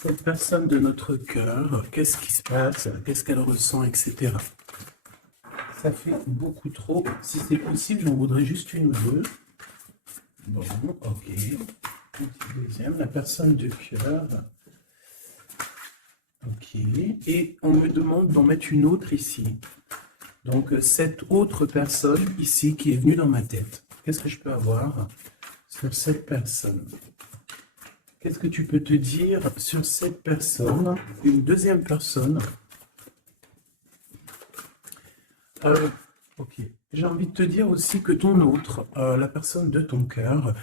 cette personne de notre cœur, qu'est-ce qui se passe, qu'est-ce qu'elle ressent, etc. Ça fait beaucoup trop. Si c'est possible, j'en voudrais juste une ou deux. Bon, ok. Deuxième, la personne de cœur. Ok. Et on me demande d'en mettre une autre ici. Donc, cette autre personne ici qui est venue dans ma tête. Qu'est-ce que je peux avoir sur cette personne? Qu'est-ce que tu peux te dire sur cette personne? Une deuxième personne. Ok. J'ai envie de te dire aussi que ton autre, la personne de ton cœur,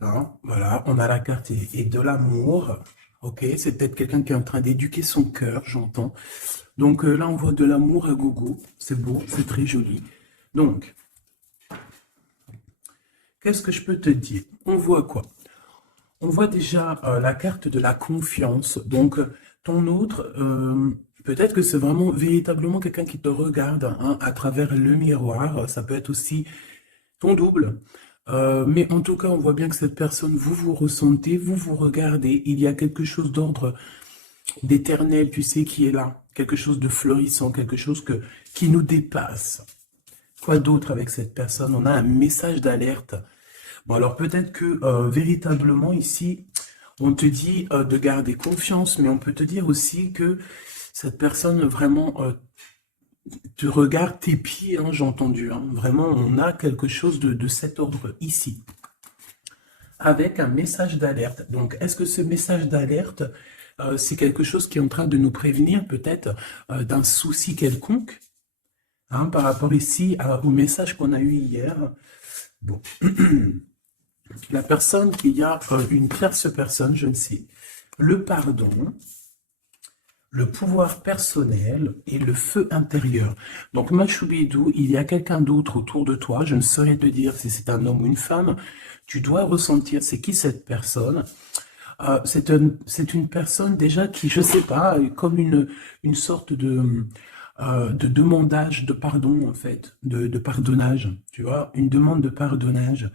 hein, voilà, on a la carte et de l'amour. Ok, c'est peut-être quelqu'un qui est en train d'éduquer son cœur, j'entends. Donc là, on voit de l'amour à gogo. C'est beau, c'est très joli. Donc, qu'est-ce que je peux te dire? On voit quoi? On voit déjà la carte de la confiance. Donc, ton autre, peut-être que c'est vraiment véritablement quelqu'un qui te regarde hein, à travers le miroir. Ça peut être aussi ton double. Mais en tout cas, on voit bien que cette personne, vous vous ressentez, vous vous regardez. Il y a quelque chose d'ordre d'éternel, tu sais, qui est là. Quelque chose de florissant, quelque chose qui nous dépasse. Quoi d'autre avec cette personne? On a un message d'alerte. Bon, alors peut-être que véritablement ici, on te dit de garder confiance, mais on peut te dire aussi que cette personne vraiment te regarde tes pieds, hein, j'ai entendu. Hein. Vraiment, on a quelque chose de cet ordre ici, avec un message d'alerte. Donc, est-ce que ce message d'alerte, c'est quelque chose qui est en train de nous prévenir peut-être d'un souci quelconque, hein, par rapport ici au message qu'on a eu hier? Bon. La personne qui a une tierce personne, je ne sais, le pardon, le pouvoir personnel et le feu intérieur. Donc, Machoubidou, il y a quelqu'un d'autre autour de toi, je ne saurais te dire si c'est un homme ou une femme, tu dois ressentir c'est qui cette personne. C'est une personne déjà qui, je ne sais pas, comme une sorte de demandage de pardon, en fait, de pardonnage, tu vois, une demande de pardonnage.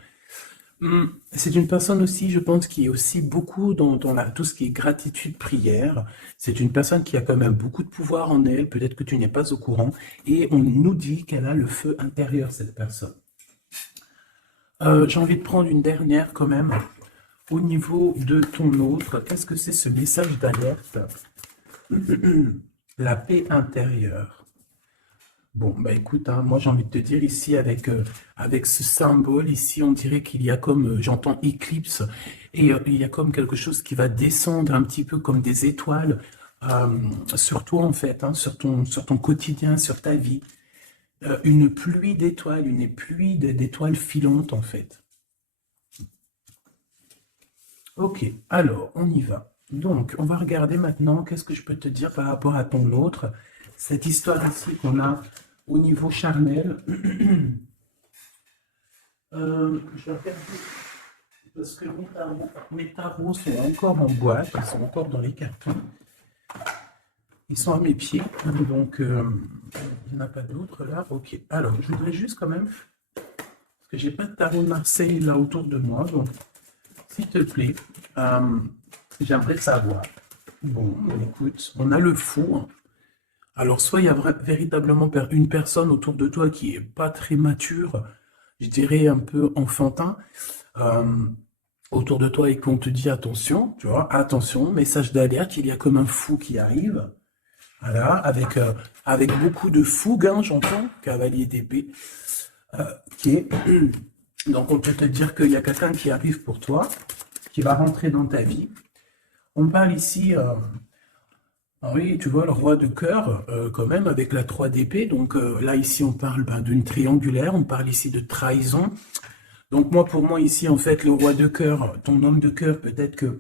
C'est une personne aussi, je pense, qui est aussi beaucoup dans tout ce qui est gratitude, prière. C'est une personne qui a quand même beaucoup de pouvoir en elle, peut-être que tu n'es pas au courant, et on nous dit qu'elle a le feu intérieur, cette personne. J'ai envie de prendre une dernière quand même. Au niveau de ton autre, qu'est-ce que c'est ce message d'alerte? La paix intérieure. Bon, bah écoute, hein, moi j'ai envie de te dire ici avec ce symbole, ici on dirait qu'il y a comme, j'entends éclipse, et il y a comme quelque chose qui va descendre un petit peu comme des étoiles sur toi en fait, hein, sur ton quotidien, sur ta vie. Une pluie d'étoiles, une pluie d'étoiles filantes en fait. Ok, alors on y va. Donc on va regarder maintenant, qu'est-ce que je peux te dire par rapport à ton autre. Cette histoire ici qu'on a au niveau charnel. Je vais regarder, parce que mes tarots sont encore en boîte, ils sont encore dans les cartons. Ils sont à mes pieds, donc il n'y en a pas d'autres là. Ok, alors je voudrais juste quand même, parce que j'ai pas de tarot de Marseille là autour de moi, donc s'il te plaît, j'aimerais savoir. Bon, écoute, on a le fou. Hein. Alors, soit il y a véritablement une personne autour de toi qui est pas très mature, je dirais un peu enfantin, autour de toi et qu'on te dit attention, tu vois, attention, message d'alerte, il y a comme un fou qui arrive, voilà, avec beaucoup de fougue, hein, j'entends, cavalier d'épée, ok. Donc on peut te dire qu'il y a quelqu'un qui arrive pour toi, qui va rentrer dans ta vie. On parle ici... Ah oui, tu vois, le roi de cœur, quand même, avec la 3 d'épée. Donc là, ici, on parle d'une triangulaire, on parle ici de trahison. Donc moi, pour moi, ici, en fait, le roi de cœur, ton homme de cœur, peut-être que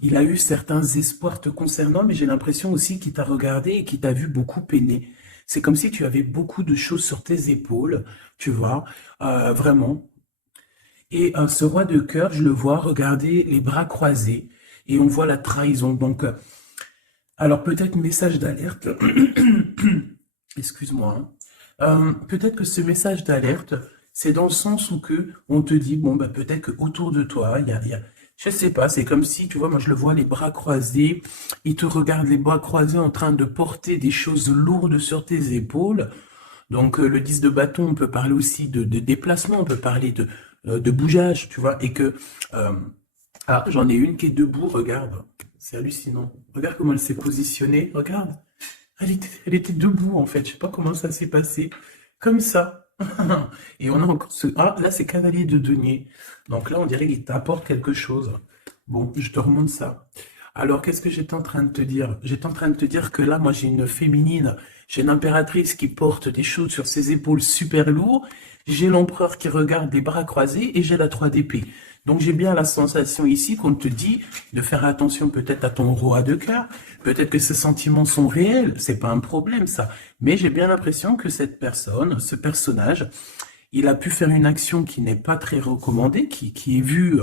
il a eu certains espoirs te concernant, mais j'ai l'impression aussi qu'il t'a regardé et qu'il t'a vu beaucoup peiner. C'est comme si tu avais beaucoup de choses sur tes épaules, tu vois, vraiment. Et ce roi de cœur, je le vois regarder les bras croisés, et on voit la trahison. Donc... alors peut-être message d'alerte, excuse-moi, hein. Peut-être que ce message d'alerte, c'est dans le sens où on te dit, bon, bah, peut-être qu'autour de toi, Je sais pas, c'est comme si, tu vois, moi je le vois les bras croisés, il te regarde les bras croisés en train de porter des choses lourdes sur tes épaules. Donc le 10 de bâton, on peut parler aussi de déplacement, on peut parler de bougeage, tu vois, et que... euh, ah, j'en ai une qui est debout, regarde, c'est hallucinant. Regarde comment elle s'est positionnée, regarde. Elle était debout en fait, je sais pas comment ça s'est passé. Comme ça. Et on a encore ce... Ah, là c'est cavalier de denier. Donc là on dirait qu'il t'apporte quelque chose. Bon, je te remonte ça. Alors qu'est-ce que j'étais en train de te dire? J'étais en train de te dire que là, moi j'ai une féminine, j'ai une impératrice qui porte des choses sur ses épaules super lourds, j'ai l'empereur qui regarde les bras croisés et j'ai la 3 d'épée. Donc j'ai bien la sensation ici qu'on te dit de faire attention peut-être à ton roi de cœur, peut-être que ces sentiments sont réels, c'est pas un problème ça, mais j'ai bien l'impression que cette personne, ce personnage, il a pu faire une action qui n'est pas très recommandée, qui est vue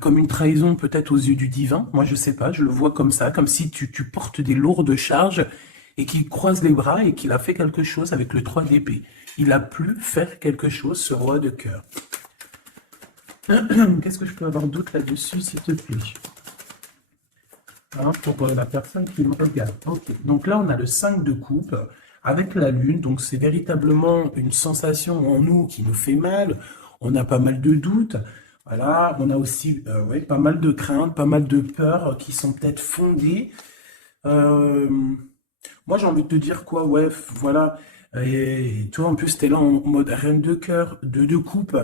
comme une trahison peut-être aux yeux du divin. Moi je sais pas, je le vois comme ça, comme si tu portes des lourdes charges et qu'il croise les bras et qu'il a fait quelque chose avec le 3 d'épée. Il a pu faire quelque chose, ce roi de cœur. Qu'est-ce que je peux avoir d'autre là-dessus, s'il te plaît? Hein, pour la personne qui me regarde. Ok, donc là on a le 5 de coupe avec la lune, donc c'est véritablement une sensation en nous qui nous fait mal, on a pas mal de doutes, voilà, on a aussi ouais, pas mal de craintes, pas mal de peurs qui sont peut-être fondées. Euh, Moi, j'ai envie de te dire quoi, ouais, voilà. Et toi, en plus, t'es là en mode reine de cœur, de coupe.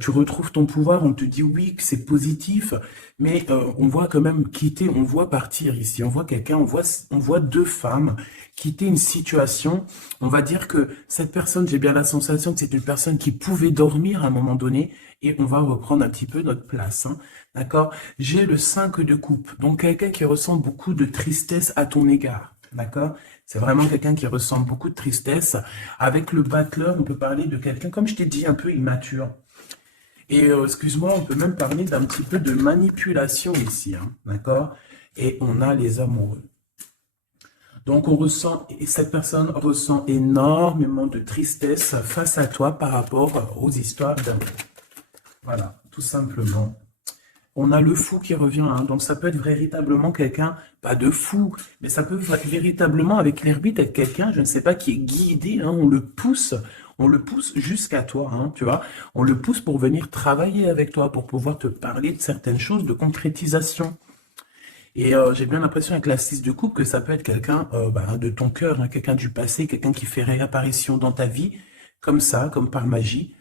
Tu retrouves ton pouvoir, on te dit oui, que c'est positif, mais on voit quand même quitter, on voit partir ici. On voit quelqu'un, on voit deux femmes quitter une situation. On va dire que cette personne, j'ai bien la sensation que c'est une personne qui pouvait dormir à un moment donné, et on va reprendre un petit peu notre place, hein. D'accord? J'ai le 5 de coupe, donc quelqu'un qui ressent beaucoup de tristesse à ton égard. D'accord? C'est vraiment quelqu'un qui ressent beaucoup de tristesse. Avec le battleur, on peut parler de quelqu'un, comme je t'ai dit, un peu immature. Et excuse-moi, on peut même parler d'un petit peu de manipulation ici, hein, d'accord? Et on a les amoureux. Donc on ressent, et cette personne ressent énormément de tristesse face à toi par rapport aux histoires d'amour. Voilà, tout simplement. On a le fou qui revient, hein. Donc ça peut être véritablement quelqu'un, pas de fou, mais ça peut véritablement, avec l'hermite, être quelqu'un, je ne sais pas, qui est guidé, hein. On le pousse jusqu'à toi, hein, tu vois. On le pousse pour venir travailler avec toi, pour pouvoir te parler de certaines choses, de concrétisation. Et j'ai bien l'impression avec la 6 de coupe que ça peut être quelqu'un de ton cœur, hein, quelqu'un du passé, quelqu'un qui fait réapparition dans ta vie, comme ça, comme par magie.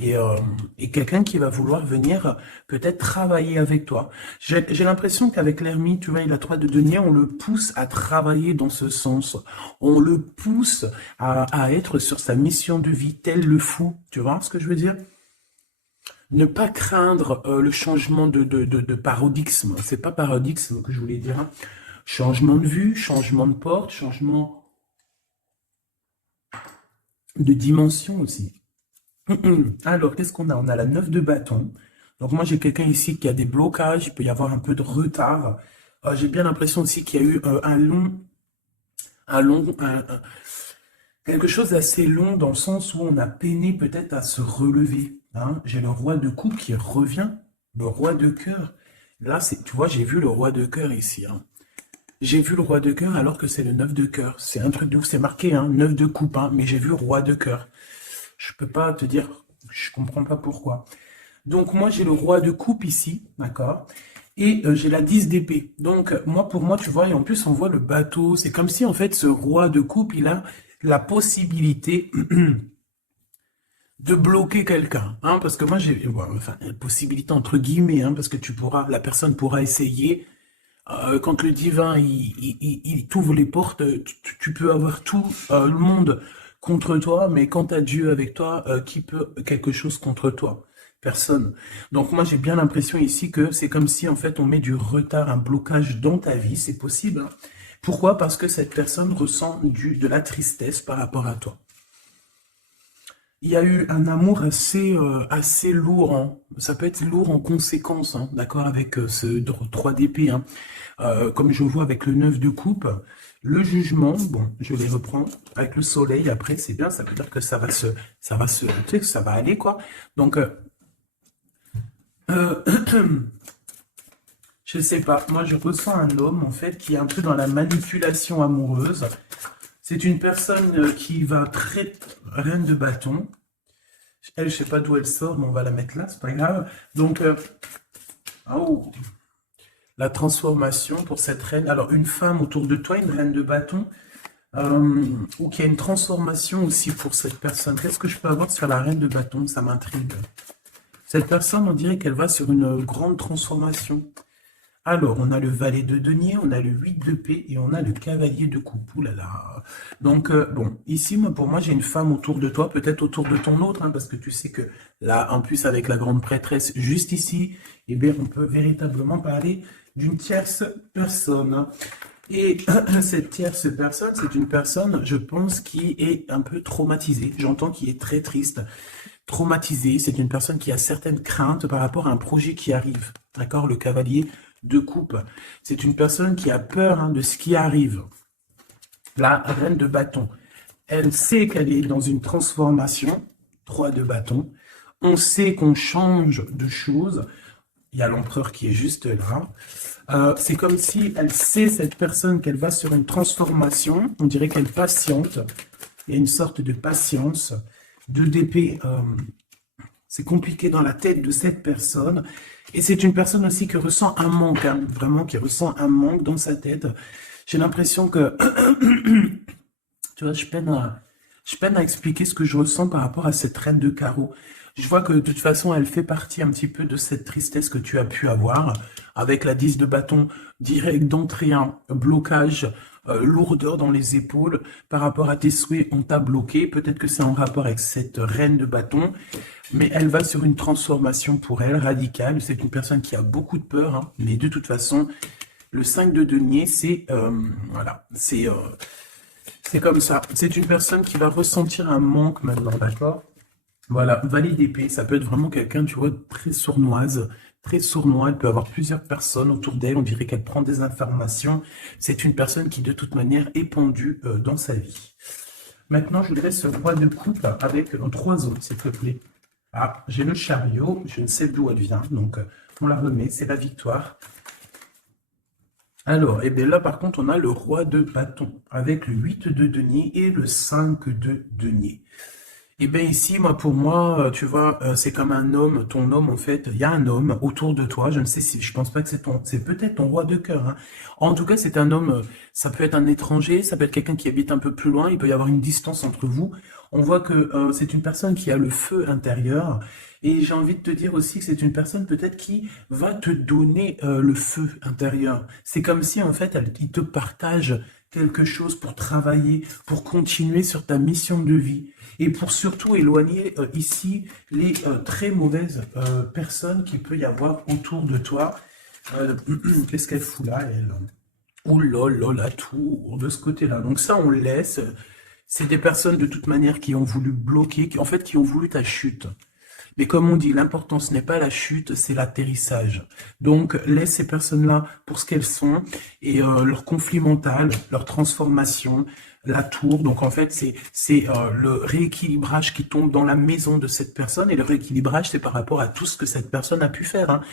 Et, euh, et quelqu'un qui va vouloir venir peut-être travailler avec toi. J'ai l'impression qu'avec l'ermite, tu vois, il a 3 de denier, on le pousse à travailler dans ce sens. On le pousse à être sur sa mission de vie, tel le fou. Tu vois ce que je veux dire? Ne pas craindre le changement de paradigme. C'est pas paradigme que je voulais dire, hein. Changement de vue, changement de porte, changement de dimension aussi. Alors, qu'est-ce qu'on a? On a la 9 de bâton. Donc moi, j'ai quelqu'un ici qui a des blocages, il peut y avoir un peu de retard. J'ai bien l'impression aussi qu'il y a eu quelque chose d'assez long dans le sens où on a peiné peut-être à se relever, hein. J'ai le roi de coupe qui revient, le roi de cœur. Là, tu vois, j'ai vu le roi de cœur ici, hein. J'ai vu le roi de cœur alors que c'est le 9 de cœur. C'est un truc de ouf, c'est marqué, hein, 9 de coupe, hein, mais j'ai vu roi de cœur. Je peux pas te dire, je comprends pas pourquoi. Donc moi j'ai le roi de coupe ici, d'accord? Et j'ai la 10 d'épée. Donc moi pour moi tu vois, et en plus on voit le bateau, c'est comme si en fait ce roi de coupe il a la possibilité de bloquer quelqu'un, hein, parce que moi j'ai, bon, enfin possibilité entre guillemets, hein, parce que la personne pourra essayer. Quand le divin il t'ouvre les portes, tu peux avoir tout le monde contre toi, mais quand tu as Dieu avec toi, qui peut quelque chose contre toi? Personne. Donc moi j'ai bien l'impression ici que c'est comme si en fait on met du retard, un blocage dans ta vie, c'est possible, hein. Pourquoi? Parce que cette personne ressent de la tristesse par rapport à toi. Il y a eu un amour assez lourd, hein. Ça peut être lourd en conséquence, hein, d'accord, avec ce 3 d'épée, hein. Comme je vois avec le 9 de coupe, le jugement, bon, je les reprends avec le soleil, après c'est bien, ça veut dire que tu sais, que ça va aller, quoi. Donc, euh, Je sais pas, moi je ressens un homme en fait qui est un peu dans la manipulation amoureuse. C'est une personne qui va très... Reine de bâton. Elle, je sais pas d'où elle sort, mais on va la mettre là, c'est pas grave. Donc, oh, la transformation pour cette reine. Alors, une femme autour de toi, une reine de bâton, ou qu'il y a une transformation aussi pour cette personne. Qu'est-ce que je peux avoir sur la reine de bâton? Ça m'intrigue. Cette personne, on dirait qu'elle va sur une grande transformation. Alors, on a le valet de denier, on a le 8 de paix et on a le cavalier de coupe. Ouh là là. Donc, bon, ici, moi, pour moi, j'ai une femme autour de toi, peut-être autour de ton autre, hein, parce que tu sais que là, en plus, avec la grande prêtresse juste ici, eh bien, on peut véritablement parler d'une tierce personne. Et cette tierce personne, c'est une personne, je pense, qui est un peu traumatisée. J'entends qu'il est très triste, traumatisée. C'est une personne qui a certaines craintes par rapport à un projet qui arrive. D'accord? Le cavalier de coupe. C'est une personne qui a peur de ce qui arrive. La reine de bâton. Elle sait qu'elle est dans une transformation. 3 de bâton. On sait qu'on change de choses. Il y a l'empereur qui est juste là. C'est comme si elle sait, cette personne, qu'elle va sur une transformation. On dirait qu'elle patiente. Il y a une sorte de patience. 2 d'épée. C'est compliqué dans la tête de cette personne. Et c'est une personne aussi qui ressent un manque, vraiment qui ressent un manque dans sa tête. J'ai l'impression que, tu vois, je peine à expliquer ce que je ressens par rapport à cette reine de carreau. Je vois que de toute façon, elle fait partie un petit peu de cette tristesse que tu as pu avoir, avec la 10 de bâton direct d'entrée, un blocage, lourdeur dans les épaules, par rapport à tes souhaits, on t'a bloqué. Peut-être que c'est en rapport avec cette reine de bâton, mais elle va sur une transformation pour elle, radicale. C'est une personne qui a beaucoup de peur, mais de toute façon, le 5 de denier, c'est voilà, c'est comme ça. C'est une personne qui va ressentir un manque maintenant, d'accord? Voilà, valet d'épée, ça peut être vraiment quelqu'un, tu vois, très sournoise, très sournois. Elle peut avoir plusieurs personnes autour d'elle. On dirait qu'elle prend des informations. C'est une personne qui, de toute manière, est pendue dans sa vie. Maintenant, je voudrais ce roi de coupe avec 3 autres, s'il te plaît. Ah, j'ai le chariot, je ne sais d'où elle vient, donc on la remet, c'est la victoire. Alors, et bien là, par contre, on a le roi de bâton, avec le 8 de denier et le 5 de denier. Et bien ici, pour moi, tu vois, c'est comme un homme, ton homme, en fait, il y a un homme autour de toi, je ne sais si, je pense pas que c'est peut-être ton roi de cœur. En tout cas, c'est un homme, ça peut être un étranger, ça peut être quelqu'un qui habite un peu plus loin, il peut y avoir une distance entre vous. On voit que c'est une personne qui a le feu intérieur, et j'ai envie de te dire aussi que c'est une personne peut-être qui va te donner le feu intérieur. C'est comme si, en fait, il te partage quelque chose pour travailler, pour continuer sur ta mission de vie et pour surtout éloigner ici les très mauvaises personnes qu'il peut y avoir autour de toi. Qu'est-ce qu'elle fout là, elle? Ouh là là, la tour de ce côté-là. Donc ça, on le laisse. C'est des personnes de toute manière qui ont voulu bloquer, qui ont voulu ta chute. Mais comme on dit, l'important, ce n'est pas la chute, c'est l'atterrissage. Donc, laisse ces personnes-là pour ce qu'elles sont et leur conflit mental, leur transformation, la tour. Donc, en fait, c'est le rééquilibrage qui tombe dans la maison de cette personne. Et le rééquilibrage, c'est par rapport à tout ce que cette personne a pu faire.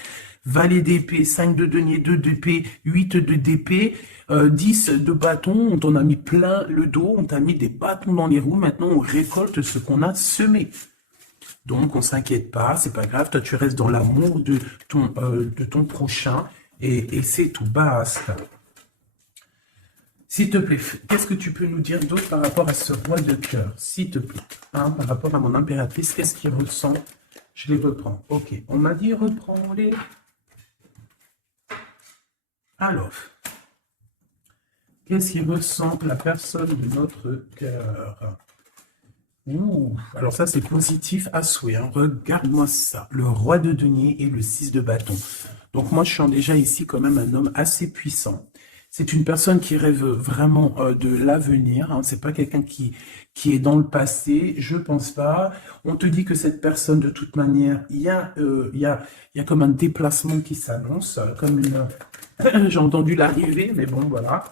Valet d'épée, 5 de denier, 2 d'épée, 8 de d'épée, 10 de bâton. On t'en a mis plein le dos, on t'a mis des bâtons dans les roues. Maintenant, on récolte ce qu'on a semé. Donc, on s'inquiète pas, c'est pas grave. Toi, tu restes dans l'amour de ton prochain et c'est tout, basta. S'il te plaît, qu'est-ce que tu peux nous dire d'autre par rapport à ce roi de cœur, s'il te plaît, par rapport à mon impératrice, qu'est-ce qu'il ressent? Je les reprends. Ok, on m'a dit reprends-les. Alors, qu'est-ce qu'il ressent la personne de notre cœur? Ouh, alors ça c'est positif à souhait, regarde-moi ça, le roi de denier et le 6 de bâton. Donc moi je sens déjà ici quand même un homme assez puissant. C'est une personne qui rêve vraiment de l'avenir, c'est pas quelqu'un qui est dans le passé, je pense pas. On te dit que cette personne de toute manière, il y a comme un déplacement qui s'annonce, comme une... J'ai entendu l'arrivée, mais bon voilà.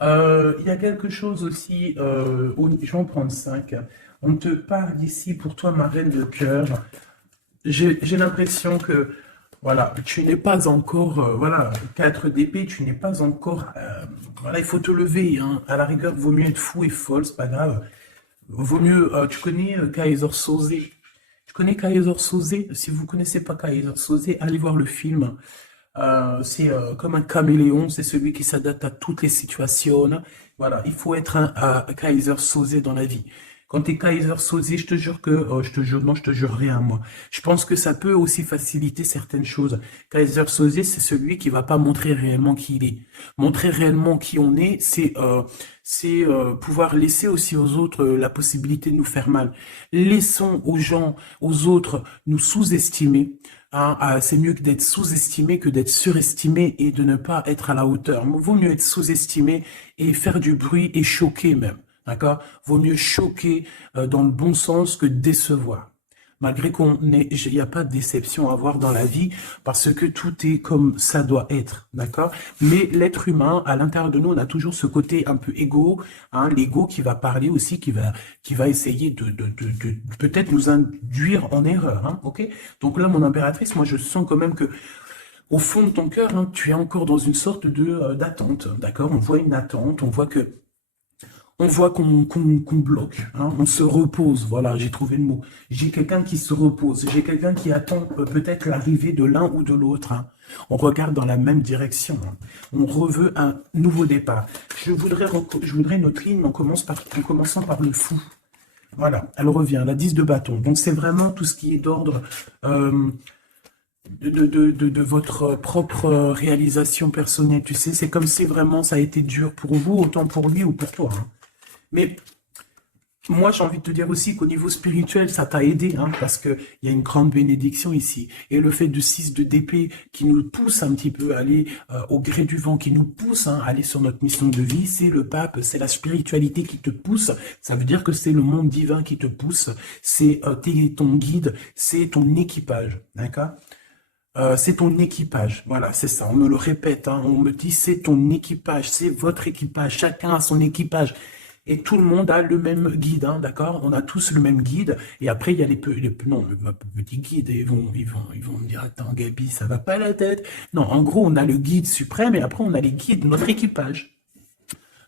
Il y a quelque chose aussi, je vais en prendre 5. On te parle ici pour toi, ma reine de cœur. J'ai l'impression que, Voilà, tu n'es pas encore, voilà, 4 d'épée, tu n'es pas encore, voilà, il faut te lever, hein. À la rigueur, vaut mieux être fou et folle, c'est pas grave. Vaut mieux, tu connais Kaiser Soze. Tu connais Kaiser Soze? Si vous connaissez pas Kaiser Soze, allez voir le film. C'est comme un caméléon, c'est celui qui s'adapte à toutes les situations. Voilà, il faut être un Kaiser Soze dans la vie. Quand t'es Kaiser Soze, je te jure que, je te jure, non, je te jure rien, moi. Je pense que ça peut aussi faciliter certaines choses. Kaiser Soze, c'est celui qui va pas montrer réellement qui il est. Montrer réellement qui on est, c'est pouvoir laisser aussi aux autres la possibilité de nous faire mal. Laissons aux gens, aux autres, nous sous-estimer. Hein, c'est mieux que d'être sous-estimé que d'être surestimé et de ne pas être à la hauteur. Vaut mieux être sous-estimé et faire du bruit et choquer même. D'accord? Vaut mieux choquer dans le bon sens que décevoir. Malgré il n'y a pas de déception à avoir dans la vie parce que tout est comme ça doit être, d'accord? Mais l'être humain, à l'intérieur de nous, on a toujours ce côté un peu égo, hein, l'ego qui va parler aussi, qui va essayer de peut-être nous induire en erreur, hein, ok? Donc là, mon impératrice, moi, je sens quand même que au fond de ton cœur, hein, tu es encore dans une sorte de d'attente, d'accord? On voit une attente, on voit qu'on bloque, hein, on se repose, voilà, j'ai trouvé le mot. J'ai quelqu'un qui se repose, j'ai quelqu'un qui attend peut-être l'arrivée de l'un ou de l'autre. Hein. On regarde dans la même direction, hein. On reveut un nouveau départ. Je voudrais notre ligne, en commençant par le fou. Voilà, elle revient, la 10 de bâton. Donc c'est vraiment tout ce qui est d'ordre de votre propre réalisation personnelle, tu sais. C'est comme si vraiment ça a été dur pour vous, autant pour lui ou pour toi. Hein. Mais moi, j'ai envie de te dire aussi qu'au niveau spirituel, ça t'a aidé, hein, parce qu'il y a une grande bénédiction ici. Et le fait de 6 d'épée qui nous pousse un petit peu à aller au gré du vent, qui nous pousse à aller sur notre mission de vie, c'est le pape, c'est la spiritualité qui te pousse. Ça veut dire que c'est le monde divin qui te pousse, c'est ton guide, c'est ton équipage, d'accord? C'est ton équipage, voilà, c'est ça, on me le répète, hein, on me dit c'est ton équipage, c'est votre équipage, chacun a son équipage. Et tout le monde a le même guide, hein, d'accord? On a tous le même guide. Et après, il y a non, le petit guide, ils vont me dire, attends, Gabi, ça va pas la tête. Non, en gros, on a le guide suprême et après, on a les guides, notre équipage.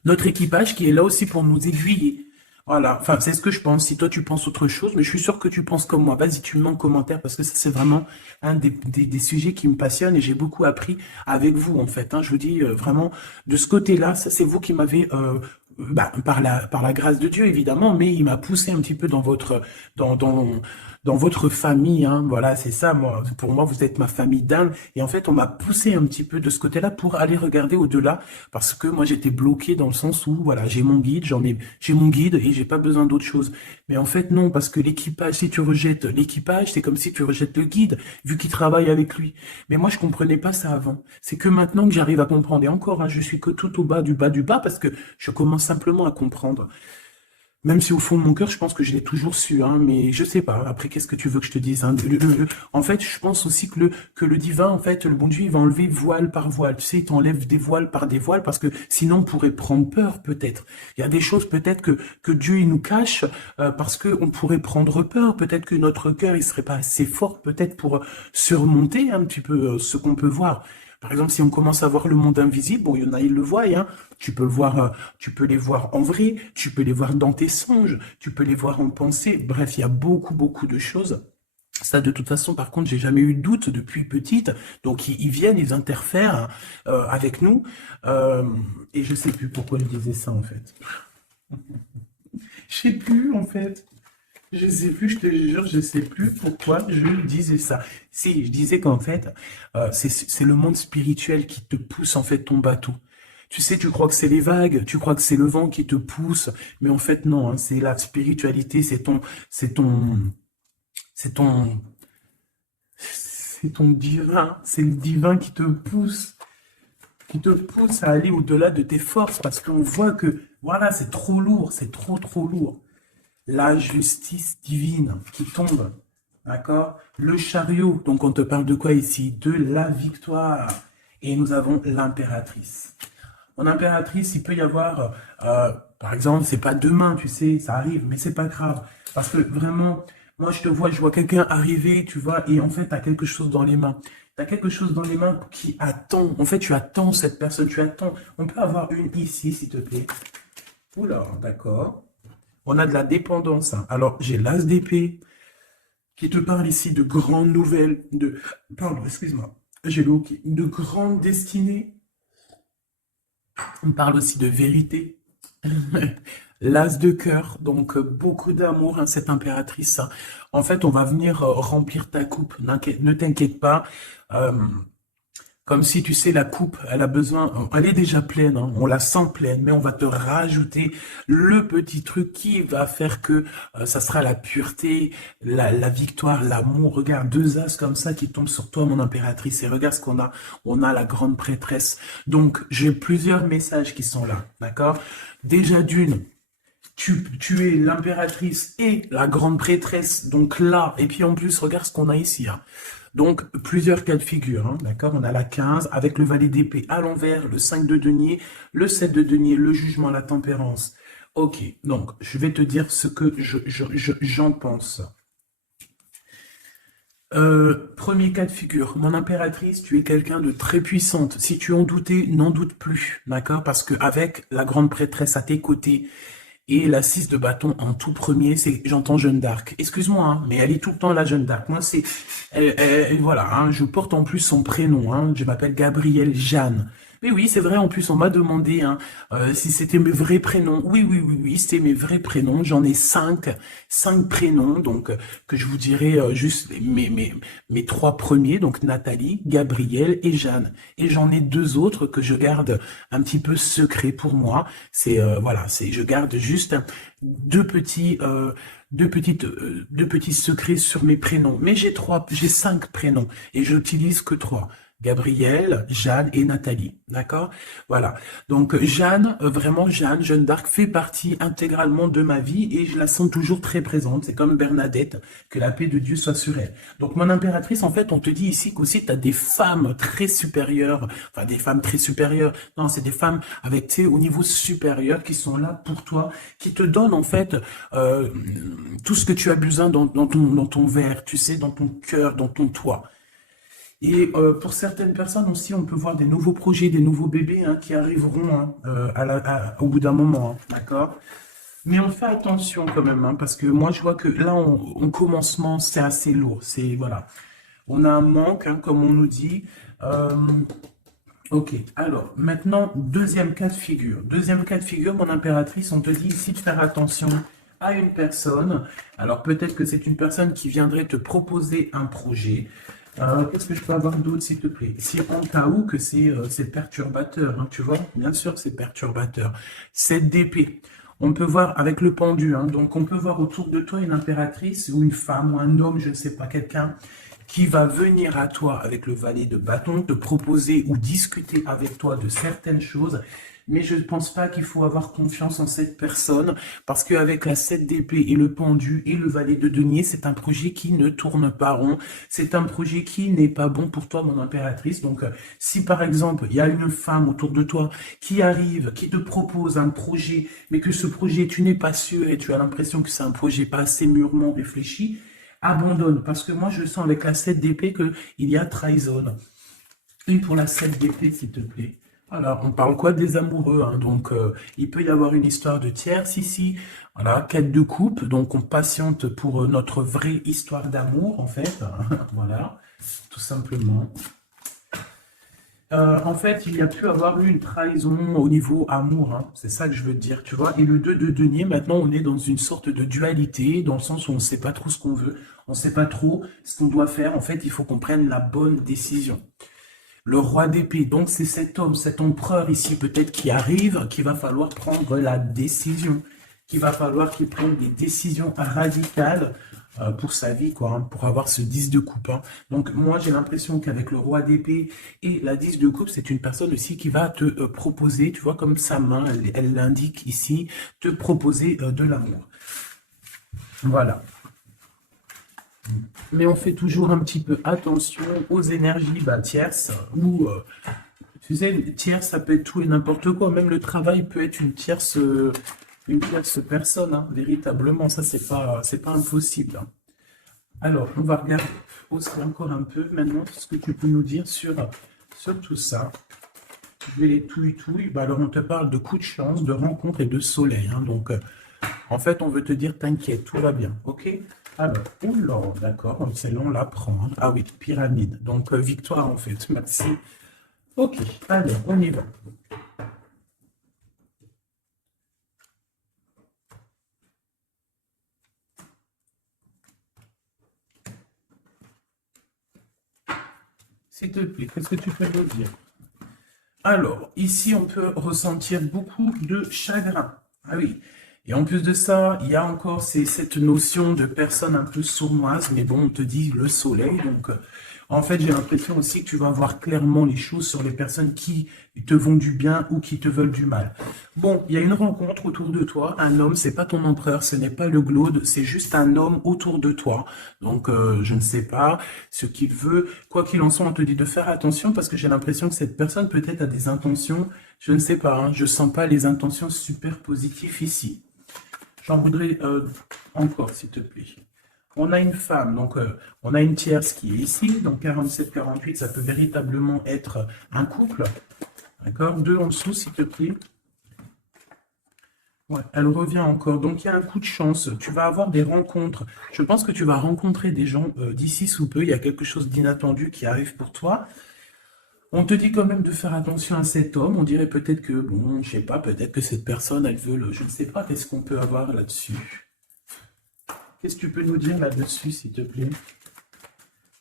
Notre équipage qui est là aussi pour nous aiguiller. Voilà, enfin, c'est ce que je pense. Si toi, tu penses autre chose, mais je suis sûr que tu penses comme moi. Vas-y, tu me mets en commentaire parce que ça, c'est vraiment un des sujets qui me passionnent et j'ai beaucoup appris avec vous, en fait. Hein. Je vous dis vraiment, de ce côté-là, ça, c'est vous qui m'avez, par la grâce de Dieu, évidemment, mais il m'a poussé un petit peu dans votre famille, hein. Voilà, c'est ça, moi. Pour moi, vous êtes ma famille d'âme. Et en fait, on m'a poussé un petit peu de ce côté-là pour aller regarder au-delà parce que moi, j'étais bloqué dans le sens où, voilà, j'ai mon guide, j'ai mon guide et j'ai pas besoin d'autre chose. Mais en fait, non, parce que l'équipage, si tu rejettes l'équipage, c'est comme si tu rejettes le guide, vu qu'il travaille avec lui. Mais moi, je comprenais pas ça avant. C'est que maintenant que j'arrive à comprendre, et encore, hein, je suis que tout au bas du bas du bas, parce que je commence simplement à comprendre. Même si au fond de mon cœur, je pense que je l'ai toujours su, hein, mais je sais pas. Après, qu'est-ce que tu veux que je te dise, hein, en fait, je pense aussi que le divin, en fait, le bon Dieu, il va enlever voile par voile. Tu sais, il t'enlève des voiles par des voiles, parce que sinon, on pourrait prendre peur, peut-être. Il y a des choses, peut-être, que Dieu, il nous cache, parce que on pourrait prendre peur. Peut-être que notre cœur, il serait pas assez fort, peut-être, pour surmonter un petit peu ce qu'on peut voir. Par exemple, si on commence à voir le monde invisible, bon, il y en a, ils le voient, hein. Tu peux le voir, tu peux les voir en vrai, tu peux les voir dans tes songes, tu peux les voir en pensée. Bref, il y a beaucoup, beaucoup de choses. Ça, de toute façon, par contre, j'ai jamais eu de doute depuis petite. Donc, ils viennent, ils interfèrent avec nous. Et je sais plus pourquoi je disais ça, en fait. Je sais plus, en fait. Je sais plus, je te jure, je sais plus pourquoi je disais ça. Si, je disais qu'en fait, c'est le monde spirituel qui te pousse en fait ton bateau. Tu sais, tu crois que c'est les vagues, tu crois que c'est le vent qui te pousse, mais en fait non, hein, c'est la spiritualité, c'est ton, c'est ton, c'est ton divin, c'est le divin qui te pousse à aller au-delà de tes forces, parce qu'on voit que, voilà, c'est trop lourd, c'est trop, trop lourd. La justice divine qui tombe, d'accord? Le chariot, donc on te parle de quoi ici? De la victoire. Et nous avons l'impératrice. En impératrice, il peut y avoir, par exemple, c'est pas demain, tu sais, ça arrive, mais c'est pas grave. Parce que vraiment, moi je vois quelqu'un arriver, tu vois, et en fait, t'as quelque chose dans les mains. Tu as quelque chose dans les mains qui attend. En fait, tu attends cette personne, tu attends. On peut avoir une ici, s'il te plaît. Oula, d'accord. On a de la dépendance, hein. Alors, j'ai l'as d'épée qui te parle ici de grandes nouvelles, de... Pardon, excuse-moi. J'ai l'eau qui... De grandes destinées. On parle aussi de vérité. L'as de cœur, donc beaucoup d'amour, hein, cette impératrice, hein. En fait, on va venir remplir ta coupe. Ne t'inquiète pas. Euh, Comme si, tu sais, la coupe, elle a besoin, elle est déjà pleine, hein, on la sent pleine, mais on va te rajouter le petit truc qui va faire que ça sera la pureté, la victoire, l'amour. Regarde, deux as comme ça qui tombent sur toi, mon impératrice, et regarde ce qu'on a. On a la grande prêtresse. Donc, j'ai plusieurs messages qui sont là, d'accord? Déjà d'une, tu es l'impératrice et la grande prêtresse, donc là, et puis en plus, regarde ce qu'on a ici, hein. Donc, plusieurs cas de figure, hein, d'accord? On a la 15 avec le valet d'épée à l'envers, le 5 de denier, le 7 de denier, le jugement, la tempérance. Ok, donc, je vais te dire ce que j'en pense. Premier cas de figure, mon impératrice, tu es quelqu'un de très puissante. Si tu en doutais, n'en doute plus, d'accord? Parce que avec la grande prêtresse à tes côtés, et la 6 de bâton en tout premier, c'est j'entends Jeanne d'Arc. Excuse-moi, hein, mais elle est tout le temps la Jeanne d'Arc. Moi, c'est... voilà, hein, je porte en plus son prénom. Hein, je m'appelle Gabrielle Jeanne. Mais oui, c'est vrai, en plus, on m'a demandé hein, si c'était mes vrais prénoms. Oui, oui, oui, oui, c'est mes vrais prénoms. J'en ai cinq prénoms, donc que je vous dirai juste mes trois premiers, donc Nathalie, Gabrielle et Jeanne. Et j'en ai deux autres que je garde un petit peu secret pour moi. C'est voilà, je garde juste deux petits secrets sur mes prénoms. Mais j'ai cinq prénoms et j'utilise que trois. Gabrielle, Jeanne et Nathalie, d'accord? Voilà. Donc Jeanne, vraiment Jeanne d'Arc fait partie intégralement de ma vie et je la sens toujours très présente. C'est comme Bernadette, que la paix de Dieu soit sur elle. Donc mon impératrice, en fait, on te dit ici qu'aussi tu as des femmes très supérieures, enfin des femmes très supérieures. Non, c'est des femmes avec, tu sais, au niveau supérieur qui sont là pour toi, qui te donnent en fait tout ce que tu as besoin dans ton verre, tu sais, dans ton cœur, dans ton toit. Et pour certaines personnes aussi, on peut voir des nouveaux projets, des nouveaux bébés hein, qui arriveront hein, au bout d'un moment, hein, d'accord? Mais on fait attention quand même, hein, parce que moi je vois que là, en commencement, c'est assez lourd. C'est voilà, on a un manque, hein, comme on nous dit. Ok, alors maintenant, deuxième cas de figure. Deuxième cas de figure, mon impératrice, on te dit ici de faire attention à une personne. Alors peut-être que c'est une personne qui viendrait te proposer un projet. Qu'est-ce que je peux avoir d'autre, s'il te plaît? Si en cas où que c'est perturbateur, hein, tu vois, bien sûr c'est perturbateur. 7 d'épée. On peut voir avec le pendu, hein, donc on peut voir autour de toi une impératrice ou une femme ou un homme, je ne sais pas, quelqu'un qui va venir à toi avec le valet de bâton, te proposer ou discuter avec toi de certaines choses. Mais je ne pense pas qu'il faut avoir confiance en cette personne, parce qu'avec la 7 d'épée et le pendu et le valet de denier, c'est un projet qui ne tourne pas rond. C'est un projet qui n'est pas bon pour toi, mon impératrice. Donc, si par exemple, il y a une femme autour de toi qui arrive, qui te propose un projet, mais que ce projet, tu n'es pas sûr et tu as l'impression que c'est un projet pas assez mûrement réfléchi, abandonne. Parce que moi, je sens avec la 7 d'épée qu'il y a trahison. Une pour la 7 d'épée, s'il te plaît. Alors, on parle quoi des amoureux, hein, donc il peut y avoir une histoire de tierce ici, voilà, quête de coupe, donc on patiente pour notre vraie histoire d'amour, en fait, voilà, tout simplement. En fait, il y a pu avoir eu une trahison au niveau amour, hein, c'est ça que je veux dire, tu vois, et le 2 de denier, maintenant on est dans une sorte de dualité, dans le sens où on ne sait pas trop ce qu'on veut, on ne sait pas trop ce qu'on doit faire, en fait, il faut qu'on prenne la bonne décision. Le roi d'épée, donc c'est cet homme, cet empereur ici peut-être qui arrive, qu'il va falloir prendre la décision, qu'il va falloir qu'il prenne des décisions radicales pour sa vie, quoi, hein, pour avoir ce 10 de coupe. Hein. Donc moi j'ai l'impression qu'avec le roi d'épée et la 10 de coupe, c'est une personne aussi qui va te proposer, tu vois, comme sa main, elle l'indique ici, te proposer de l'amour. Voilà. Mais on fait toujours un petit peu attention aux énergies tierces, ou, tu sais, tierce, ça peut être tout et n'importe quoi, même le travail peut être une tierce personne, hein, véritablement, ça c'est pas impossible. Hein. Alors, on va regarder aussi encore un peu maintenant ce que tu peux nous dire sur tout ça. Je vais les touille. Bah, alors, on te parle de coups de chance, de rencontres et de soleil, hein. Donc, en fait, on veut te dire, t'inquiète, tout va bien. OK? Alors, oula, d'accord, celle-là, on la prend, hein. Ah oui, pyramide. Donc, victoire, en fait. Merci. OK, alors, on y va. S'il te plaît, qu'est-ce que tu peux nous dire? Alors, ici, on peut ressentir beaucoup de chagrin. Ah oui. Et en plus de ça, il y a encore cette notion de personne un peu sournoise, mais bon, on te dit le soleil. Donc, en fait, j'ai l'impression aussi que tu vas voir clairement les choses sur les personnes qui te vont du bien ou qui te veulent du mal. Bon, il y a une rencontre autour de toi. Un homme, c'est pas ton empereur, ce n'est pas le glaude, c'est juste un homme autour de toi. Donc, je ne sais pas ce qu'il veut. Quoi qu'il en soit, on te dit de faire attention parce que j'ai l'impression que cette personne peut-être a des intentions, je ne sais pas, hein, je sens pas les intentions super positives ici. J'en voudrais encore, s'il te plaît. On a une femme, donc on a une tierce qui est ici, donc 47-48, ça peut véritablement être un couple. D'accord? Deux en dessous, s'il te plaît. Ouais, elle revient encore. Donc il y a un coup de chance. Tu vas avoir des rencontres. Je pense que tu vas rencontrer des gens d'ici sous peu. Il y a quelque chose d'inattendu qui arrive pour toi. On te dit quand même de faire attention à cet homme. On dirait peut-être que, bon, je sais pas, peut-être que cette personne, elle veut le... Je ne sais pas, qu'est-ce qu'on peut avoir là-dessus? Qu'est-ce que tu peux nous dire là-dessus, s'il te plaît?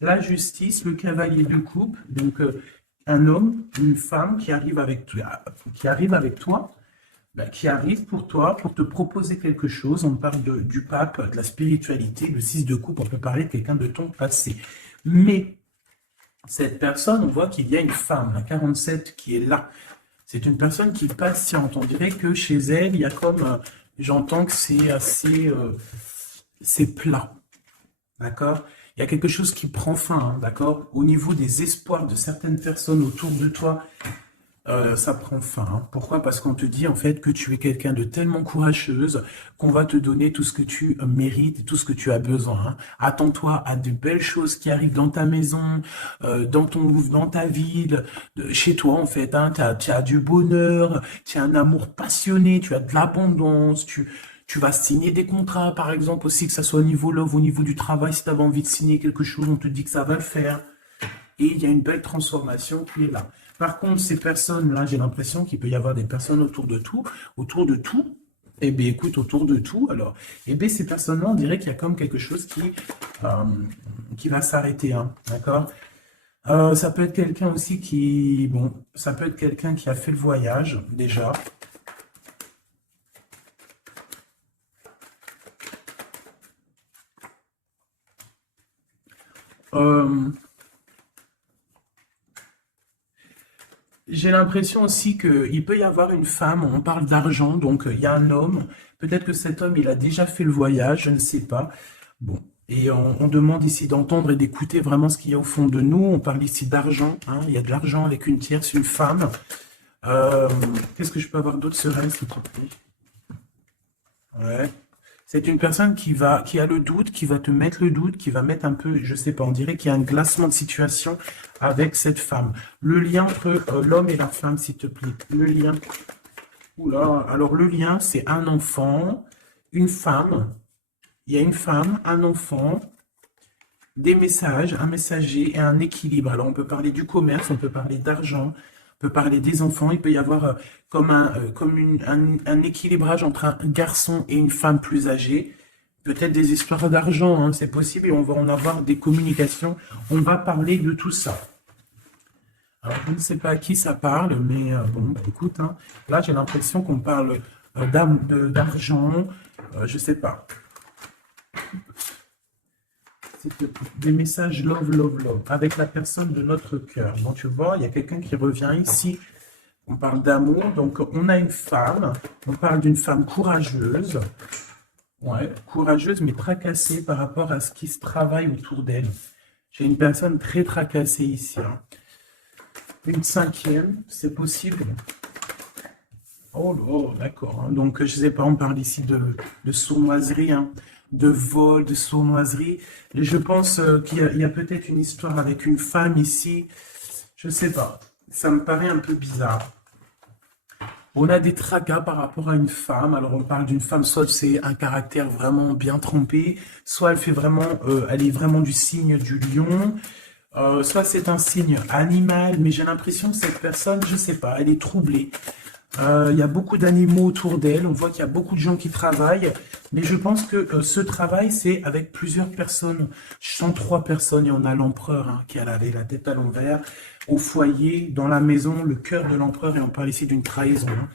La justice, le cavalier de coupe, donc un homme, une femme qui arrive avec toi, bah, qui arrive pour toi, pour te proposer quelque chose. On parle du pape, de la spiritualité, le 6 de coupe, on peut parler de quelqu'un de ton passé. Mais cette personne, on voit qu'il y a une femme, la 47, qui est là. C'est une personne qui patiente. On dirait que chez elle, il y a comme, j'entends que c'est assez, c'est plat. D'accord? Il y a quelque chose qui prend fin, hein, d'accord? Au niveau des espoirs de certaines personnes autour de toi, ça prend fin, hein. Pourquoi? Parce qu'on te dit en fait que tu es quelqu'un de tellement courageuse qu'on va te donner tout ce que tu mérites et tout ce que tu as besoin, hein. Attends-toi à de belles choses qui arrivent dans ta maison, dans ta ville, chez toi en fait, hein. Tu as du bonheur, tu as un amour passionné, tu as de l'abondance, tu vas signer des contrats, par exemple, aussi, que ça soit au niveau love, au niveau du travail, si tu avais envie de signer quelque chose, on te dit que ça va le faire. Et il y a une belle transformation qui est là. Par contre, ces personnes-là, j'ai l'impression qu'il peut y avoir des personnes autour de tout. Eh bien, écoute, autour de tout, alors, eh bien, ces personnes-là, on dirait qu'il y a comme quelque chose euh, qui va s'arrêter, hein, d'accord? Ça peut être quelqu'un aussi bon, ça peut être quelqu'un qui a fait le voyage, déjà. Euh, J'ai l'impression aussi qu'il peut y avoir une femme, on parle d'argent, donc il y a un homme, peut-être que cet homme, il a déjà fait le voyage, je ne sais pas. Bon, et on demande ici d'entendre et d'écouter vraiment ce qu'il y a au fond de nous. On parle ici d'argent, hein, il y a de l'argent avec une tierce, une femme. Euh, Qu'est-ce que je peux avoir d'autre sereine, s'il te plaît? Ouais. C'est une personne qui a le doute, qui va te mettre le doute, qui va mettre un peu, je sais pas, on dirait qu'il y a un glacement de situation avec cette femme. Le lien entre l'homme et la femme, s'il te plaît. Le lien. Oula, alors le lien, c'est un enfant, une femme. Il y a une femme, un enfant, des messages, un messager et un équilibre. Alors on peut parler du commerce, on peut parler d'argent, on peut parler des enfants. Il peut y avoir un équilibrage entre un garçon et une femme plus âgée. Peut-être des histoires d'argent, hein, c'est possible, et on va en avoir des communications. On va parler de tout ça. Alors, je ne sais pas à qui ça parle, mais bon, bah, écoute, hein, là j'ai l'impression qu'on parle d'argent, je sais pas. C'est des messages love, love, love, avec la personne de notre cœur. Donc tu vois, il y a quelqu'un qui revient ici. On parle d'amour, donc on a une femme, on parle d'une femme courageuse, ouais, courageuse mais tracassée par rapport à ce qui se travaille autour d'elle. J'ai une personne très tracassée ici, hein. Une cinquième, c'est possible. Oh, oh, d'accord, hein. Donc je sais pas, on parle ici de sournoiserie, hein. de vol, de sournoiserie. Et je pense il y a peut-être une histoire avec une femme ici. Je sais pas. Ça me paraît un peu bizarre. On a des tracas par rapport à une femme. Alors on parle d'une femme, soit c'est un caractère vraiment bien trempé, soit elle fait vraiment, elle est vraiment du signe du lion, soit c'est un signe animal. Mais j'ai l'impression que cette personne, je sais pas, elle est troublée. Il y a beaucoup d'animaux autour d'elle. On voit qu'il y a beaucoup de gens qui travaillent. Mais je pense que ce travail, c'est avec plusieurs personnes. Je sens trois personnes. Il y en a l'empereur hein, qui avait la tête à l'envers. Au foyer, dans la maison, le cœur de l'empereur. Et on parle ici d'une trahison. Hein.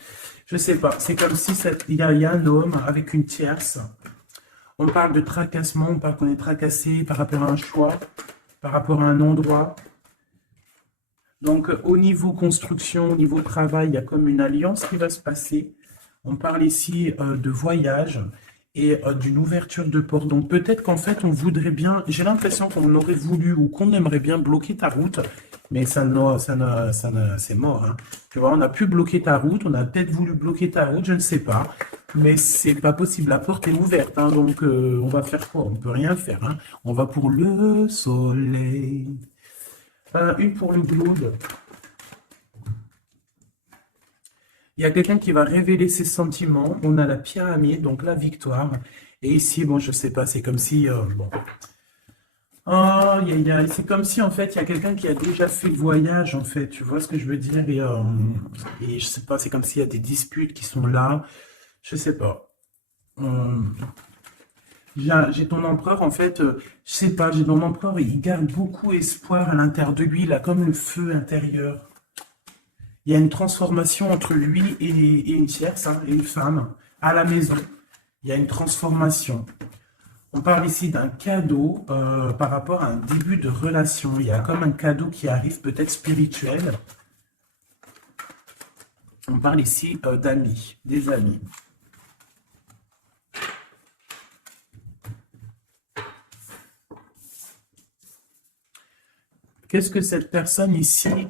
Je sais pas. C'est comme si il y a un homme avec une tierce. On parle de tracassement. On parle qu'on est tracassé par rapport à un choix, par rapport à un endroit. Donc, au niveau construction, au niveau travail, il y a comme une alliance qui va se passer. On parle ici de voyage et d'une ouverture de porte. Donc, peut-être qu'en fait, on voudrait bien, j'ai l'impression qu'on aurait voulu ou qu'on aimerait bien bloquer ta route, mais c'est mort. Hein. Tu vois, on a pu bloquer ta route, on a peut-être voulu bloquer ta route, je ne sais pas, mais c'est pas possible. La porte est ouverte, hein, donc on va faire quoi? On peut rien faire. Hein. On va pour le soleil. Une pour le globe. Il y a quelqu'un qui va révéler ses sentiments. On a la pyramide, donc la victoire. Et ici, bon, je sais pas, c'est comme si... bon. C'est comme si, en fait, il y a quelqu'un qui a déjà fait le voyage, en fait. Tu vois ce que je veux dire? Et je sais pas, c'est comme s'il y a des disputes qui sont là. Je sais pas. Euh, j'ai ton empereur, en fait, je sais pas, j'ai ton empereur, il garde beaucoup espoir à l'intérieur de lui, il a comme le feu intérieur. Il y a une transformation entre lui et une tierce, hein, et une femme, à la maison. Il y a une transformation. On parle ici d'un cadeau par rapport à un début de relation. Il y a comme un cadeau qui arrive, peut-être spirituel. On parle ici d'amis, des amis. Qu'est-ce que cette personne ici,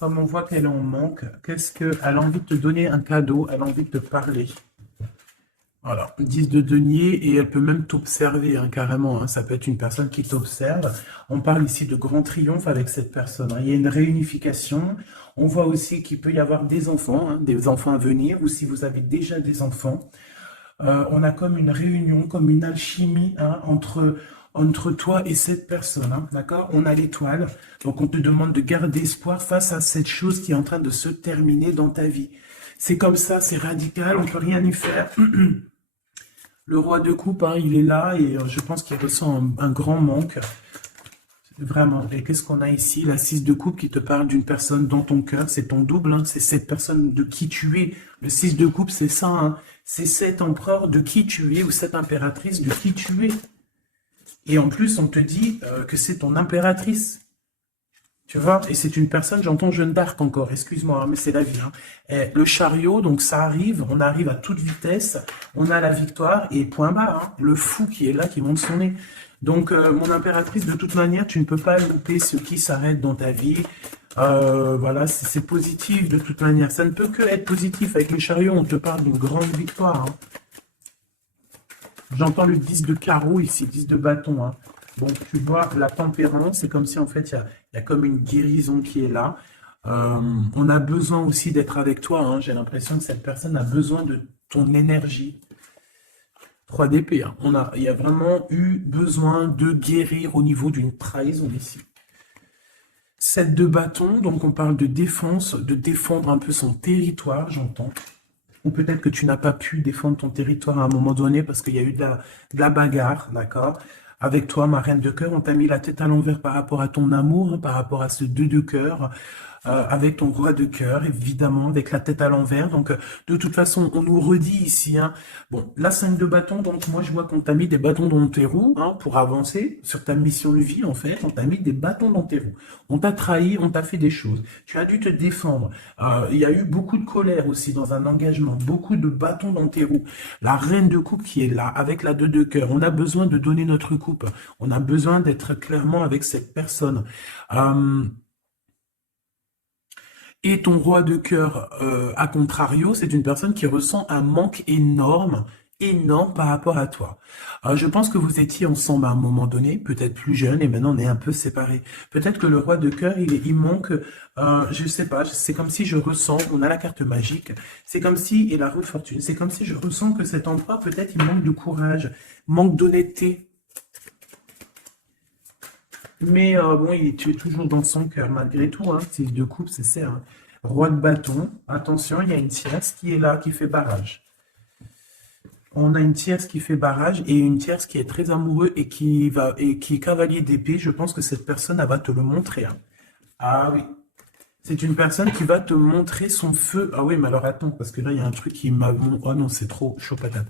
comme on voit qu'elle en manque, qu'est-ce qu'elle a envie de te donner un cadeau, elle a envie de te parler. Voilà, 10 de denier et elle peut même t'observer hein, carrément. Hein, ça peut être une personne qui t'observe. On parle ici de grand triomphe avec cette personne. Hein. Il y a une réunification. On voit aussi qu'il peut y avoir des enfants à venir ou si vous avez déjà des enfants. On a comme une réunion, comme une alchimie hein, entre toi et cette personne, hein, d'accord? On a l'étoile, donc on te demande de garder espoir face à cette chose qui est en train de se terminer dans ta vie. C'est comme ça, c'est radical, on ne peut rien y faire. Le roi de coupe, hein, il est là et je pense qu'il ressent un grand manque. Vraiment. Et qu'est-ce qu'on a ici? La 6 de coupe qui te parle d'une personne dans ton cœur, c'est ton double, hein, c'est cette personne de qui tu es. Le 6 de coupe, c'est ça, hein, c'est cet empereur de qui tu es ou cette impératrice de qui tu es. Et en plus, on te dit que c'est ton impératrice. Tu vois, et c'est une personne, j'entends Jeanne d'Arc encore, excuse-moi, hein, mais c'est la vie. Hein. Le chariot, donc ça arrive, on arrive à toute vitesse, on a la victoire, et point barre, hein, le fou qui est là, qui monte son nez. Donc, mon impératrice, de toute manière, tu ne peux pas louper ce qui s'arrête dans ta vie. Voilà, c'est positif de toute manière. Ça ne peut que être positif. Avec le chariot, on te parle d'une grande victoire. Hein. J'entends le 10 de carreau ici, 10 de bâton. Hein. Bon, tu vois, la tempérance, c'est comme si en fait, il y a comme une guérison qui est là. On a besoin aussi d'être avec toi. Hein. J'ai l'impression que cette personne a besoin de ton énergie. 3 d'épée. Hein. Il y a vraiment eu besoin de guérir au niveau d'une trahison ici. 7 de bâton, donc on parle de défense, de défendre un peu son territoire, j'entends. Ou peut-être que tu n'as pas pu défendre ton territoire à un moment donné parce qu'il y a eu de la bagarre, d'accord? Avec toi, ma reine de cœur, on t'a mis la tête à l'envers par rapport à ton amour, hein, par rapport à ce 2 de cœur, avec ton roi de cœur, évidemment, avec la tête à l'envers. Donc, de toute façon, on nous redit ici, hein, bon, la 5 de bâton, donc moi, je vois qu'on t'a mis des bâtons dans tes roues, hein, pour avancer sur ta mission de vie, en fait, on t'a mis des bâtons dans tes roues. On t'a trahi, on t'a fait des choses. Tu as dû te défendre. Il y a eu beaucoup de colère aussi dans un engagement, beaucoup de bâtons dans tes roues. La reine de coupe qui est là, avec la 2 de cœur. On a besoin de donner notre coupe. On a besoin d'être clairement avec cette personne. Et ton roi de cœur, à contrario, c'est une personne qui ressent un manque énorme, énorme par rapport à toi. Je pense que vous étiez ensemble à un moment donné, peut-être plus jeune, et maintenant on est un peu séparés. Peut-être que le roi de cœur, il manque, je sais pas, c'est comme si je ressens, on a la carte magique, c'est comme si, et la roue de fortune, c'est comme si je ressens que cet endroit, peut-être il manque de courage, manque d'honnêteté. Mais bon, tu es toujours dans son cœur, malgré tout, hein, c'est deux coupes, c'est ça, hein. Roi de bâton, attention, il y a une tierce qui est là, qui fait barrage. On a une tierce qui fait barrage et une tierce qui est très amoureux et qui est cavalier d'épée. Je pense que cette personne, elle va te le montrer, hein. Ah oui. C'est une personne qui va te montrer son feu. Ah oui, mais alors attends, parce que là, il y a un truc qui m'a... Oh non, c'est trop chaud patate.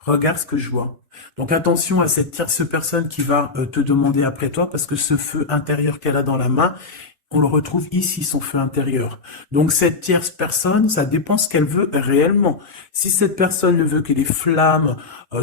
Regarde ce que je vois. Donc attention à cette tierce personne qui va te demander après toi, parce que ce feu intérieur qu'elle a dans la main, on le retrouve ici, son feu intérieur. Donc cette tierce personne, ça dépend ce qu'elle veut réellement. Si cette personne ne veut que les flammes,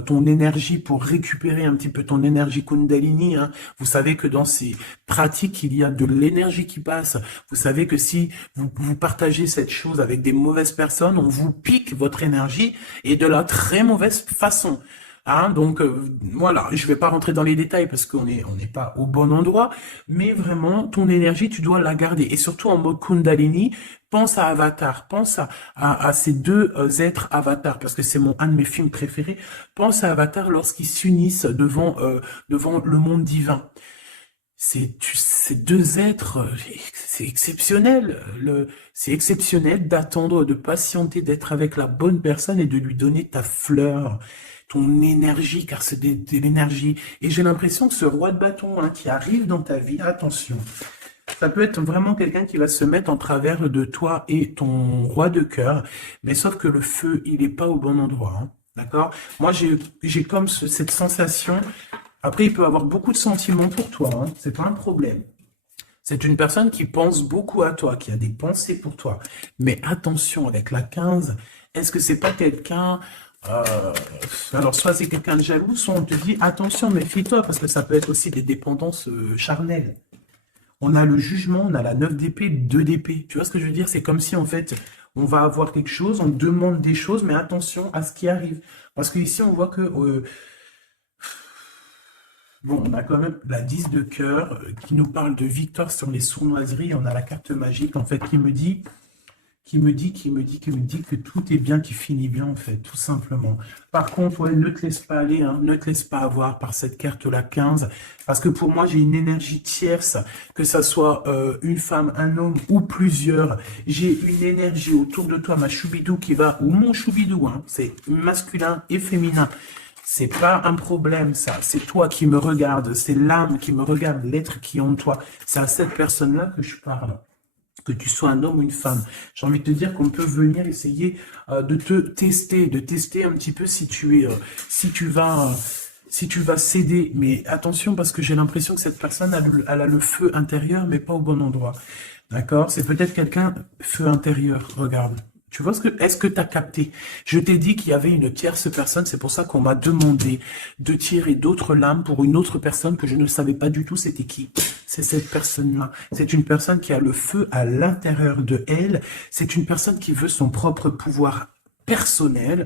ton énergie pour récupérer un petit peu ton énergie Kundalini, hein, vous savez que dans ces pratiques, il y a de l'énergie qui passe. Vous savez que si vous partagez cette chose avec des mauvaises personnes, on vous pique votre énergie et de la très mauvaise façon. Hein, donc voilà, je vais pas rentrer dans les détails parce on n'est pas au bon endroit, mais vraiment ton énergie tu dois la garder et surtout en mode Kundalini, pense à Avatar, pense à ces deux êtres Avatar parce que c'est un de mes films préférés. Pense à Avatar lorsqu'ils s'unissent devant le monde divin. Ces deux êtres, c'est exceptionnel. C'est exceptionnel d'attendre, de patienter, d'être avec la bonne personne et de lui donner ta fleur, ton énergie, car c'est de l'énergie. Et j'ai l'impression que ce roi de bâton, hein, qui arrive dans ta vie, attention, ça peut être vraiment quelqu'un qui va se mettre en travers de toi et ton roi de cœur, mais sauf que le feu, il est pas au bon endroit, hein. D'accord? Moi, j'ai comme cette sensation. Après, il peut avoir beaucoup de sentiments pour toi, hein. C'est pas un problème. C'est une personne qui pense beaucoup à toi, qui a des pensées pour toi. Mais attention, avec la 15, est-ce que c'est pas quelqu'un... euh, alors, soit c'est quelqu'un de jaloux, soit on te dit, attention, méfie-toi, parce que ça peut être aussi des dépendances charnelles. On a le jugement, on a la 9 d'épée, 2 d'épée. Tu vois ce que je veux dire? C'est comme si, en fait, on va avoir quelque chose, on demande des choses, mais attention à ce qui arrive. Parce que ici, on voit que... bon, on a quand même la 10 de cœur qui nous parle de victoire sur les sournoiseries. On a la carte magique, en fait, qui me dit que tout est bien, qui finit bien, en fait, tout simplement. Par contre, ouais, ne te laisse pas aller, hein, ne te laisse pas avoir par cette carte-là 15, parce que pour moi, j'ai une énergie tierce, que ça soit une femme, un homme ou plusieurs. J'ai une énergie autour de toi, ma choubidou qui va, ou mon choubidou, hein, c'est masculin et féminin. C'est pas un problème, ça. C'est toi qui me regardes. C'est l'âme qui me regarde, l'être qui est en toi. C'est à cette personne-là que je parle. Que tu sois un homme ou une femme. J'ai envie de te dire qu'on peut venir essayer de te tester, de tester un petit peu si tu vas céder. Mais attention, parce que j'ai l'impression que cette personne, elle a le feu intérieur, mais pas au bon endroit. D'accord? C'est peut-être quelqu'un, feu intérieur. Regarde. Tu vois est-ce que tu as capté? Je t'ai dit qu'il y avait une tierce personne, c'est pour ça qu'on m'a demandé de tirer d'autres lames pour une autre personne que je ne savais pas du tout c'était qui. C'est cette personne-là. C'est une personne qui a le feu à l'intérieur de elle. C'est une personne qui veut son propre pouvoir personnel.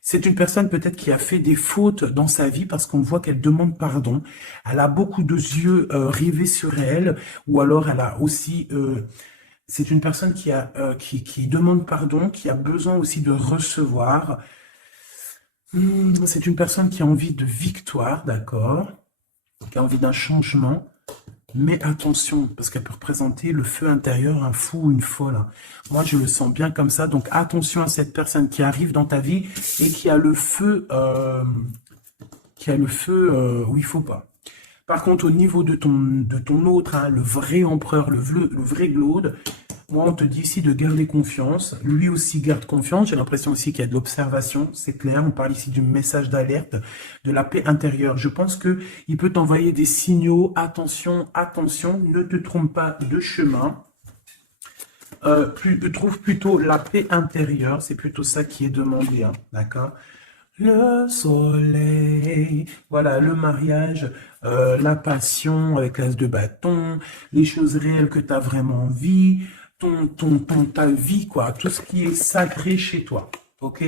C'est une personne peut-être qui a fait des fautes dans sa vie parce qu'on voit qu'elle demande pardon. Elle a beaucoup de yeux rivés sur elle, ou alors elle a aussi... c'est une personne qui demande pardon, qui a besoin aussi de recevoir. C'est une personne qui a envie de victoire, d'accord? Qui a envie d'un changement. Mais attention, parce qu'elle peut représenter le feu intérieur, un fou ou une folle. Moi, je le sens bien comme ça. Donc, attention à cette personne qui arrive dans ta vie et qui a le feu, où il faut pas. Par contre, au niveau de ton autre, hein, le vrai empereur, le vrai Glaude, moi, on te dit ici de garder confiance. Lui aussi garde confiance. J'ai l'impression aussi qu'il y a de l'observation. C'est clair. On parle ici du message d'alerte, de la paix intérieure. Je pense que il peut t'envoyer des signaux. Attention, attention. Ne te trompe pas de chemin. Trouve plutôt la paix intérieure. C'est plutôt ça qui est demandé. Hein, d'accord? Le soleil, voilà, le mariage, la passion avec l'as de bâton, les choses réelles que tu as vraiment envie, ta vie, quoi, tout ce qui est sacré chez toi, ok?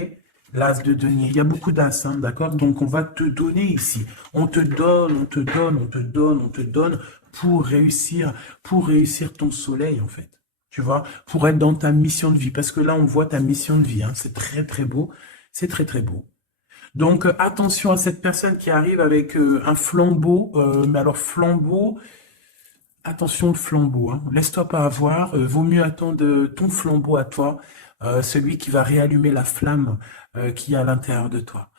l'as de denier. Il y a beaucoup d'as, hein, d'accord? Donc, on va te donner ici. On te donne, on te donne, on te donne, on te donne pour réussir ton soleil, en fait. Tu vois, pour être dans ta mission de vie. Parce que là, on voit ta mission de vie, hein. C'est très, très beau. C'est très, très beau. Donc, attention à cette personne qui arrive avec un flambeau. Mais alors, flambeau, attention le flambeau, hein. Laisse-toi pas avoir. Vaut mieux attendre ton flambeau à toi, celui qui va réallumer la flamme qui est à l'intérieur de toi.